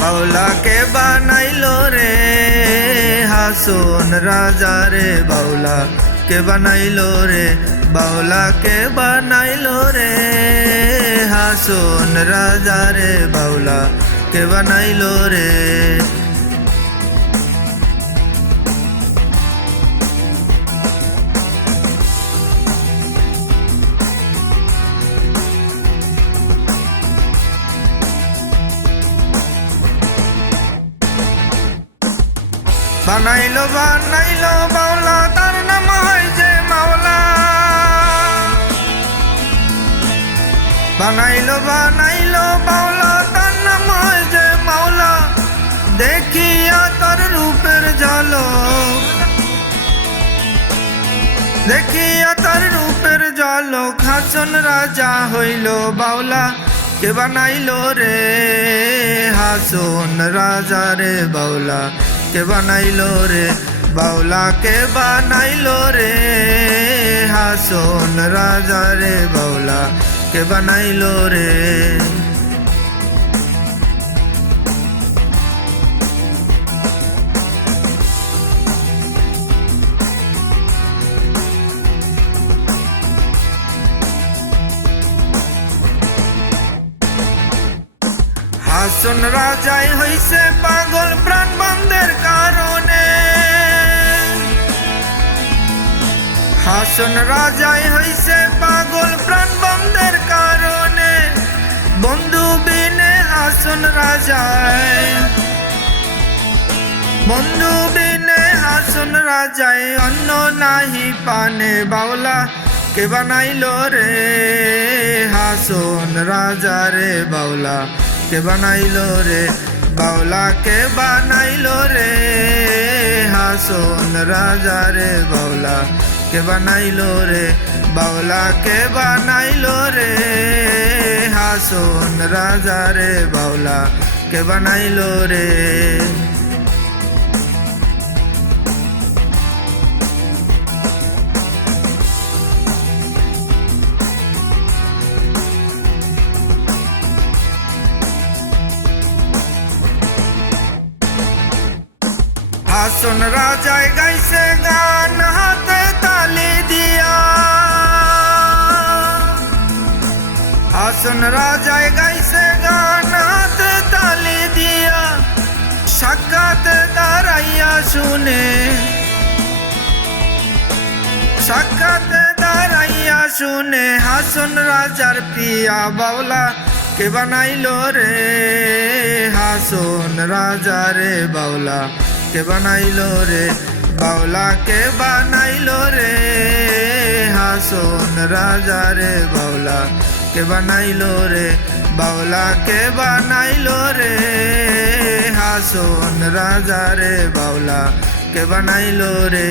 बाउला के बनाइलो रे हासुन राजा रे बाउला के बनाइलो रे बाउला के बनाइलो रे हासुन राजा रे बाउला के बनाइलो रे बनाइलो बाउला तार नाम है जे मावला बनाइलो बाउला तार नाम है जे मावला देखिया तार रूपेर जालो देखिया तार रूपेर जालो खासन राजा हইলো बाउला के बनाइलो रे हासुन राजा रे बाउला के बनाइलो रे बाउला के बनाइलो रे हासुन राजा रे बाउला के बनाइलो रे हासुन राजाई হইছে পাগল প্রাণ বন্ধের কারণে হাসুন রাজাই হইছে পাগল প্রাণ বন্ধের কারণে বন্ধু বিনে হাসুন রাজাই বন্ধু বিনে হাসুন রাজাই অন্য নাহি পানে বাউলা के बनाइलो रे हासुन राजा रे बाउला के बनाइलो रे बाउला के बनाइलो रे हासुन राजा रे बाउला के बनाइलो रे बाउला के बनाइलो रे हासुन राजा रे बाउला के बनाइलो रे हासुन राजाय गाइছে গান হাতে তালি দিয়া हासुन राजाय गाइছে গান হাতে তালি দিয়া সাক্ষাৎ দাঁড়াইয়া শুনে সাক্ষাৎ দাঁড়াইয়া শুনে हासुन राजार प्रिया बाउला के बनाइलो रे हासुन राजा रे बाउला के बनाइलो रे बाउला के बनाइलो रे हासुन राजा रे बाउला के बनाइलो रे बाउला के बनाइलो रे हासुन राजा रे बाउला के बनाइलो रे।